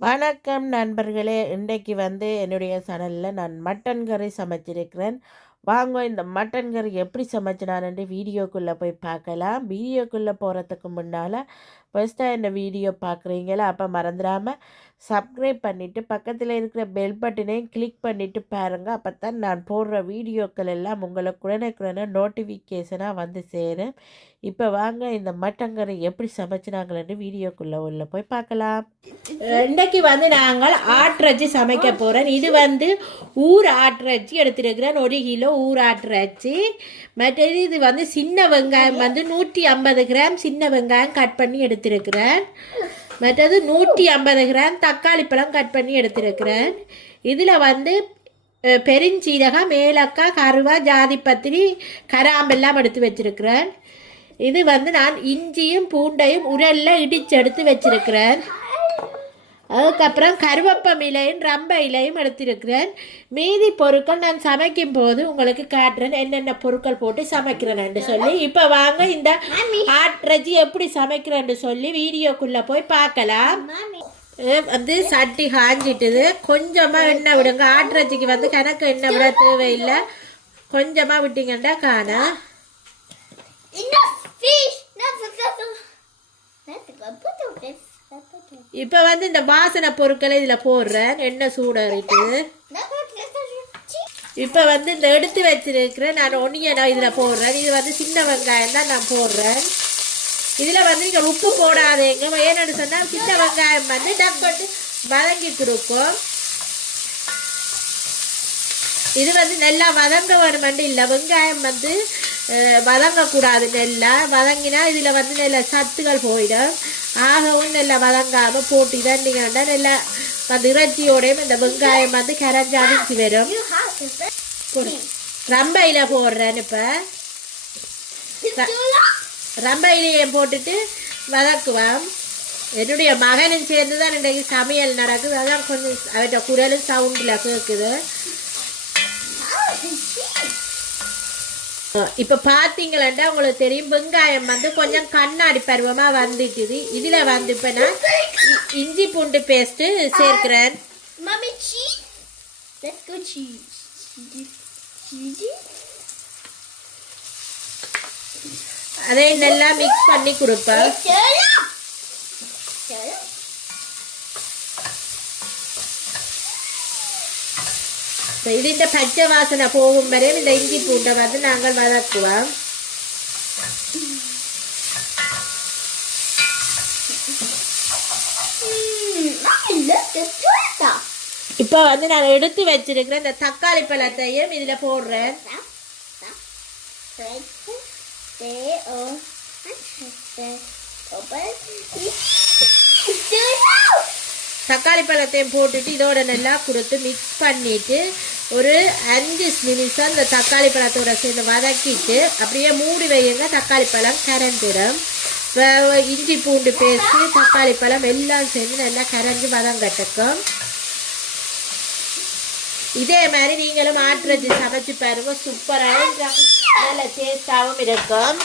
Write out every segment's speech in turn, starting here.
வணக்கம் நண்பர்களே. இன்றைக்கு என்னுடைய சேனலில் நான் மட்டன் கறி சமைச்சிருக்கிறேன். வாங்க இந்த மட்டன் கறி எப்படி சமைச்சினான்னு வீடியோக்குள்ளே போய் பார்க்கலாம். வீடியோக்குள்ளே போகிறதுக்கு முன்னால் ஃபஸ்ட்டாக இந்த வீடியோ பார்க்குறீங்களா, அப்போ மறந்துடாமல் சப்ஸ்கிரைப் பண்ணிவிட்டு பக்கத்தில் இருக்கிற பெல் பட்டனையும் கிளிக் பண்ணிவிட்டு பாருங்கள். அப்போ தான் நான் போடுற வீடியோக்கள் எல்லாம் உங்களுக்கு உடனே நோட்டிஃபிகேஷனாக சேரும். இப்போ வாங்க இந்த மட்டன் கறி எப்படி சமைச்சினாங்களேன்னு வீடியோக்குள்ளே உள்ள போய் பார்க்கலாம். இன்றைக்கு நாங்கள் ஆட்டிறைச்சி சமைக்க போகிறேன். இது ஊர் ஆட்டிறைச்சி எடுத்துருக்கிறேன், 1 கிலோ ஊர் ஆட்டிறைச்சி. மற்றது இது சின்ன வெங்காயம் 150 கிராம் சின்ன வெங்காயம் கட் பண்ணி எடுத்திருக்கிறேன். மற்றது 150 கிராம் தக்காளி பழம் கட் பண்ணி எடுத்திருக்கிறேன். இதில் பெருஞ்சீரகம், ஏலக்காய், கருவா, ஜாதிப்பத்திரி, கராம்பெல்லாம் எடுத்து வச்சிருக்கிறேன். இது நான் இஞ்சியும் பூண்டையும் உரலில் இடித்து எடுத்து வச்சிருக்கிறேன். அதுக்கப்புறம் கருவேப்பம் இலையும் ரம்ப இலையும் எடுத்திருக்கிறேன். மீதி பொருட்கள் நான் சமைக்கும் போது உங்களுக்கு காட்டுறேன் என்னென்ன பொருட்கள் போட்டு சமைக்கிறேன்னு சொல்லி. இப்போ வாங்க இந்த ஆட்டிறைச்சி எப்படி சமைக்கிறேன்னு சொல்லி வீடியோக்குள்ளே போய் பார்க்கலாம். சட்டி காஞ்சிட்டுது, கொஞ்சமாக எண்ணெய் விடுங்க. ஆட்டிறைச்சிக்கு கணக்கு எண்ணெய் விட தேவையில்லை, கொஞ்சமாக விட்டீங்கன்னா காணா. இப்போ இந்த வாசனை பொருட்களை இதில் போடுறேன். எண்ணெய் சூடாகிட்டு இப்போ இந்த எடுத்து வச்சிருக்கிறேன் நான் ஒனியனை இதில் போடுறேன். இது சின்ன வெங்காயம் தான் நான் போடுறேன். இதில் நீங்கள் உப்பு போடாதீங்க, ஏன்னு சொன்னால் சின்ன வெங்காயம் டக்கு வதங்கி கொடுக்கும். இது நல்லா வதங்க வேணுமெண்டு இல்லை, வெங்காயம் வதங்கக்கூடாது. நல்லா வதங்கினா இதில் நல்ல சத்துக்கள் போயிடும். ஆகவும் நல்லா வதங்காமல் போட்டு இதண்டிங்கன்னா நல்லா இறைச்சியோடையும் இந்த வெங்காயம் கரைஞ்சாவிச்சு வரும். ரம்பையில போடுறேன். இப்போ ரம்பையிலையும் போட்டுட்டு வதக்குவேன். என்னுடைய மகனும் சேர்ந்து தான் இன்றைக்கு சமையல் நடக்குது, அதான் கொஞ்சம் அவற்ற குரலும் சவுண்டில் கேட்குது. இப்போ பார்த்தீங்களா உங்களுக்கு தெரியும், வெங்காயம் கொஞ்சம் கண்ணாடி பருவமாக வந்துட்டுது. இதில் இப்போ நான் இஞ்சி பூண்டு பேஸ்ட்டு சேர்க்கிறேன். அதை நல்லா மிக்ஸ் பண்ணி கொடுப்பேன். இந்த பச்சை வாசனை போகும் வரை இந்த இஞ்சி பூண்டை நாங்கள் வதக்குவோம். இப்போ நான் எடுத்து வச்சிருக்கிறேன் இந்த தக்காளி பழத்தையும் இதில் போடுறேன். தக்காளி பழத்தையும் போட்டுட்டு இதோட நல்லா கொடுத்து மிக்ஸ் பண்ணிட்டு ஒரு 5 நிமிஷம் இந்த தக்காளி பழத்தோட சேர்ந்து வதக்கிட்டு அப்படியே மூடி வைங்க. தக்காளி பழம் கரைஞ்சிடும். இஞ்சி பூண்டு பேஸ்ட்டு தக்காளி பழம் எல்லாம் சேர்ந்து நல்லா கரைஞ்சி வதங்கட்டுக்கும். இதே மாதிரி நீங்களும் ஆட்டிறைச்சி சமைச்சு பாருங்க, சூப்பராக நல்ல டேஸ்டாகவும் இருக்கும்.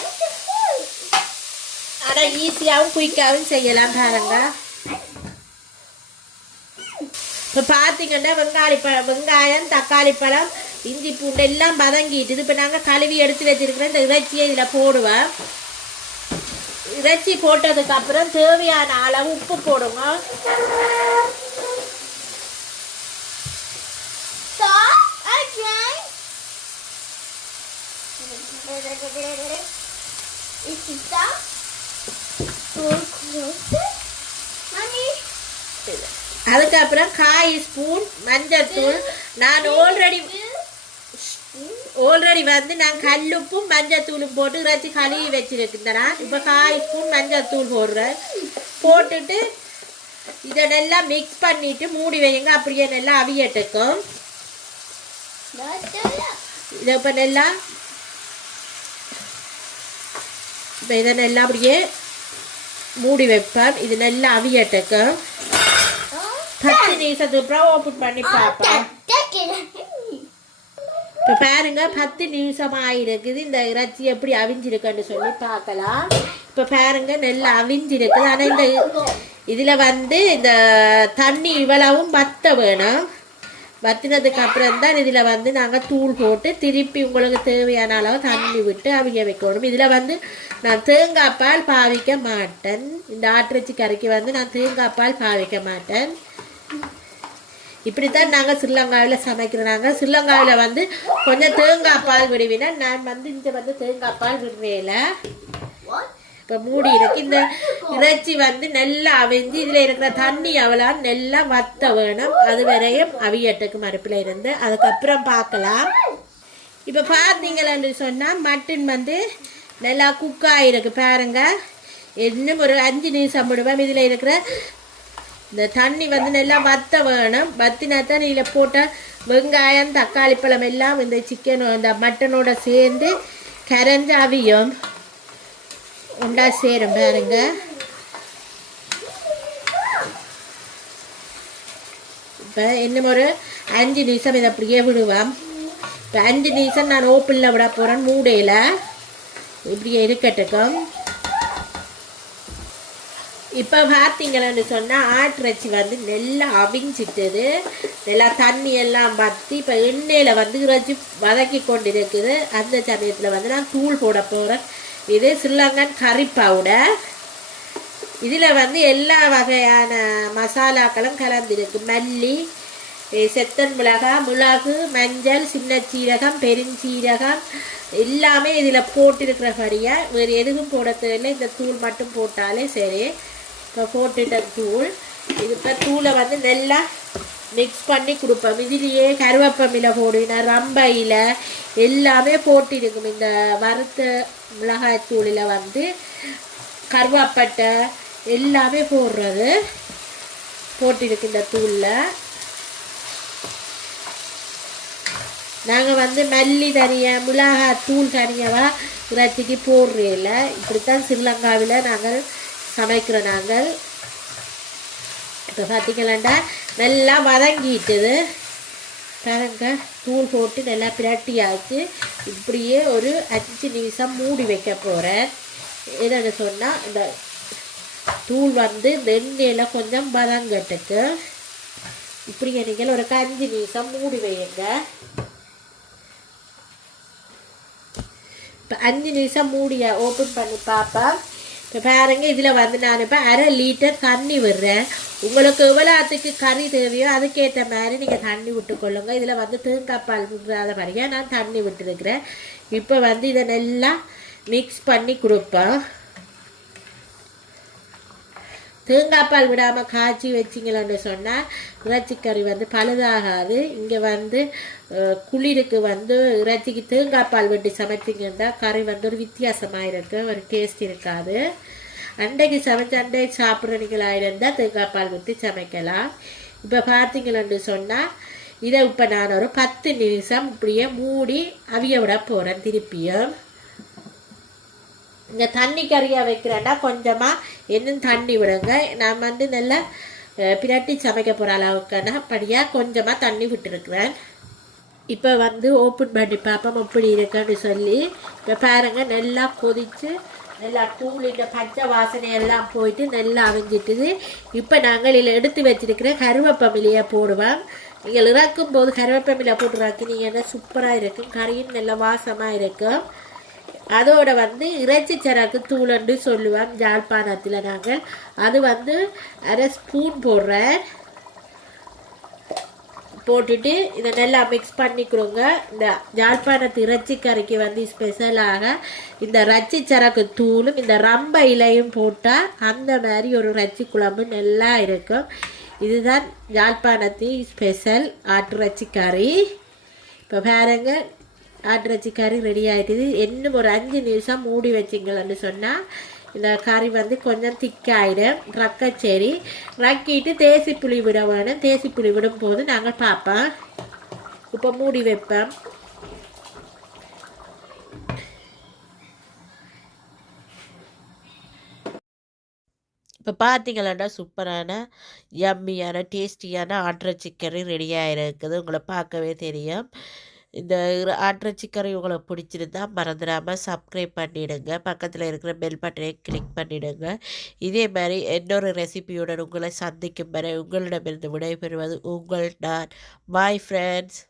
ஆனால் ஈஸியாகவும் குயிக்காகவும் செய்யலாம் பாருங்க. இப்போ பார்த்தீங்கன்னா வெங்காயம் தக்காளி பழம் இஞ்சி பூண்டு எல்லாம் வதங்கிட்டு இப்போ நாங்கள் கழுவி எடுத்து வச்சிருக்கிறோம். இந்த இறைச்சியை இதில் போடுவேன். இறைச்சி போட்டதுக்கப்புறம் தேவையான அளவு உப்பு போடுங்க. அதுக்கப்புறம் 1/4 ஸ்பூன் மஞ்சள் தூள். நான் ஆல்ரெடி நான் கல்லுப்பும் மஞ்சள் தூளும் போட்டு இறைச்சி கழுவி வச்சிருக்கிறேன். இப்போ 1/4 ஸ்பூன் மஞ்சள் தூள் போடுறேன். போட்டுட்டு இதை நல்லா மிக்ஸ் பண்ணிட்டு மூடி வைங்க. அப்படியே நல்லா அவியட்டுக்கும். இதை இப்போ நல்லா இதை நல்லா அப்படியே மூடி வைப்பேன். இது நல்லா அவியட்டுக்கும். 10 நிமிஷத்துக்கு அப்புறம் ஓப்பன் பண்ணி பார்ப்பேன். இப்போ பாருங்க 10 நிமிஷம் ஆகிருக்குது. இந்த இறைச்சி எப்படி அவிஞ்சிருக்குன்னு சொல்லி பார்க்கலாம். இப்போ பாருங்க நல்லா அவிஞ்சிருக்குது. ஆனால் இதில் வந்து இந்த தண்ணி இவ்வளவும் வத்த வேணும். வத்தினதுக்கு அப்புறம் தான் இதில் வந்து நாங்கள் தூள் போட்டு திருப்பி உங்களுக்கு தேவையான அளவு தண்ணி விட்டு அவிய வைக்கணும். இதில் வந்து நான் தேங்காய் பால் பாவிக்க மாட்டேன். இந்த ஆட்டிறைச்சி கறிக்கு வந்து நான் தேங்காய் பால் பாவிக்க மாட்டேன். இப்படித்தான் நாங்கள் ஸ்ரீலங்காவில் சமைக்கிறோம். நாங்கள் ஸ்ரீலங்காவில் வந்து கொஞ்சம் தேங்காய் பால் விடுவினா, நான் வந்து இங்கே வந்து தேங்காய் பால் விடுவேல. இப்போ மூடி இருக்கு. இந்த இறைச்சி வந்து நல்லா அவிஞ்சு இதில் இருக்கிற தண்ணி அவ்வளோ நல்லா வத்த வேணும். அது வரையும் அவியட்டுக்கு மறுப்பில் இருந்து அதுக்கப்புறம் பார்க்கலாம். இப்போ பார்த்தீங்களன்னு சொன்னால் மட்டன் வந்து நல்லா குக் ஆகிருக்கு பாருங்க. இன்னும் ஒரு 5 நிமிஷம் விடுவேன். இதில் இருக்கிற இந்த தண்ணி வந்து நல்லா வத்த வேணும். வத்தினா தான் இதில் போட்டால் வெங்காயம் தக்காளி பழம் எல்லாம் இந்த சிக்கனோ இந்த மட்டனோட சேர்ந்து கரைஞ்சு அவியும் உண்டா சேரும் பாருங்க. இப்போ இன்னும் ஒரு 5 நிமிஷம் இதை அப்படியே விடுவோம். இப்போ 5 நிமிஷம் நான் ஓப்பனில் விட போகிறேன். மூடையில் இப்படியே இருக்கட்டுக்கும். இப்போ பார்த்தீங்கன்னு சொன்னால் ஆட்டிறைச்சி வந்து நல்லா அவிஞ்சிட்டுது. நல்லா தண்ணி எல்லாம் வற்றி இப்போ எண்ணெயில் வந்து இறைச்சி வதக்கி கொண்டு இருக்குது. அந்த சமயத்தில் வந்து நான் தூள் போட போகிறேன். இது ஸ்ரீலங்கன் கறி பவுடர். இதில் வந்து எல்லா வகையான மசாலாக்களும் கலந்துருக்கு. மல்லி, செத்தன் மிளகாய், மிளகு, மஞ்சள், சின்ன சீரகம், பெருஞ்சீரகம் எல்லாமே இதில் போட்டிருக்கிறபடியாக வேறு எதுவும் போட தேவையில்லை. இந்த தூள் மட்டும் போட்டாலே சரி. இப்போ போட்டுட்ட தூள். இது இப்போ தூளை வந்து நல்லா மிக்ஸ் பண்ணி கொடுப்போம். இதுலேயே கருவேப்பமில போடுவேன், ரம்பையில் எல்லாமே போட்டிருக்கும். இந்த வறுத்த மிளகாய் தூளில் வந்து கருவேப்பட்டை எல்லாமே போடுறது போட்டிருக்கு இந்த தூளில். நாங்கள் வந்து மல்லி தனியாக மிளகாய் தூள் தனியாக இறைச்சிக்கு போடுறதில்ல. இப்படித்தான் ஸ்ரீலங்காவில் நாங்கள் சமைக்கிறோம். நாங்கள் இப்போ பார்த்திங்களாண்டா நல்லா வதங்கிட்டுது பாருங்க. தூள் போட்டு நல்லா பிரட்டியாச்சு. இப்படியே ஒரு 5 நிமிஷம் மூடி வைக்க போகிறேன். என்னென்னு சொன்னால் இந்த தூள் வந்து இந்த எண்ணெயில் கொஞ்சம் வதங்கட்டுக்கு. இப்படியே நீங்கள் ஒரு 5 நிமிஷம் மூடி வையுங்க. இப்போ 5 நிமிஷம் மூடியை ஓப்பன் பண்ணி பார்ப்பேன். இப்போ பாருங்க, இதில் வந்து நான் இப்போ 1/2 லிட்டர் தண்ணி விடுறேன். உங்களுக்கு எவ்வளோத்துக்கு கறி தேவையோ அதுக்கேற்ற மாதிரி நீங்கள் தண்ணி விட்டுக்கொள்ளுங்க. இதில் வந்து தேங்காய் பால் விடுறாத மாதிரியாக நான் தண்ணி விட்டுருக்கிறேன். இப்போ வந்து இதை நல்லா மிக்ஸ் பண்ணி கொடுப்பேன். தேங்காய் பால் விடாமல் காய்ச்சி வச்சிங்களன்னு சொன்னால் இறைச்சிக்கறி வந்து பழுதாகாது. இங்கே வந்து குளிருக்கு வந்து இறைச்சிக்கு தேங்காய் பால் வெட்டி சமைச்சிங்கன்னா கறி வந்து ஒரு வித்தியாசமாக இருக்குது, ஒரு டேஸ்ட் இருக்காது. அண்டைக்கு சமைச்ச அண்டைக்கு சாப்பிட்றீங்களா இருந்தால் தேங்காய் பால் ஊற்றி சமைக்கலாம். இப்போ பார்த்தீங்களன்னு சொன்னால் இதை இப்போ நான் ஒரு 10 நிமிஷம் இப்படியே மூடி அவிய விட போகிறேன். திருப்பியும் இந்த தண்ணி கறியாக வைக்கிறேன்னா கொஞ்சமாக இன்னும் தண்ணி விடுங்க. நான் வந்து நல்லா பிரட்டி சமைக்க போகிற அளவுக்கான படியாக கொஞ்சமாக தண்ணி விட்டுருக்குறேன். இப்போ வந்து ஓப்பன் பண்ணி பார்ப்போம் எப்படி இருக்குன்னு சொல்லி. இப்போ பாருங்கள், நல்லா கொதித்து நல்லா தூள் இந்த பச்சை வாசனை எல்லாம் போயிட்டு நல்லா அவிஞ்சிட்டுது. இப்போ நாங்கள் இதில் எடுத்து வச்சிருக்கிற கருவேப்பமிலையை போடுவோம். நீங்கள் இறக்கும் போது கருவேப்பமிலை போட்டு இறக்குனீங்கன்னா சூப்பராக இருக்கும். கறியும் நல்ல வாசமாக இருக்கும். அதோட வந்து இறைச்சி சரக்கு தூளண்டு சொல்லுவோம் ஜாழ்ப்பாணத்தில் நாங்கள். அது வந்து 1/2 ஸ்பூன் போடுறேன். போட்டுட்டு இதை நல்லா மிக்ஸ் பண்ணிக்கிறோங்க. இந்த ஜாழ்ப்பாணத்து இறைச்சி கறிக்கு வந்து ஸ்பெஷலாக இந்த இறைச்சி சரக்கு தூளும் இந்த ரம்ப இலையும் போட்டால் அந்த மாதிரி ஒரு இறைச்சி குழம்பு நல்லா இருக்கும். இதுதான் ஜாழ்ப்பாணத்து ஸ்பெஷல் ஆட்டுறைச்சி கறி. இப்போ பாருங்க, ஆட்டுறைச்சி கறி ரெடி ஆகிட்டுது. இன்னும் ஒரு 5 நிமிஷம் மூடி வச்சிங்கன்னு சொன்னால் இந்த கறி வந்து கொஞ்சம் திக்காயிடும். ரக்கச்சேரி ரக்கிட்டு தேசி புளி விட வேணும். தேசி புளி விடும் போது நாங்கள் பார்ப்போம். இப்போ மூடி வைப்போம். இப்போ பார்த்தீங்களாண்டா சூப்பரான யம்மியான டேஸ்டியான ஆட்டுறைச்சி கறி ரெடியாக இருக்குது. உங்களை பார்க்கவே தெரியும். இந்த ஆட்டிறைச்சி கறி உங்களுக்கு பிடிச்சிருந்தா மறந்துடாமல் சப்ஸ்கிரைப் பண்ணிவிடுங்க. பக்கத்தில் இருக்கிற பெல் பட்டனை கிளிக் பண்ணிவிடுங்க. இதே மாதிரி இன்னொரு ரெசிபியுடன் உங்களை சந்திக்கும் வரை உங்களிடமிருந்து விடைபெறுவது உங்கள் நான். Bye friends.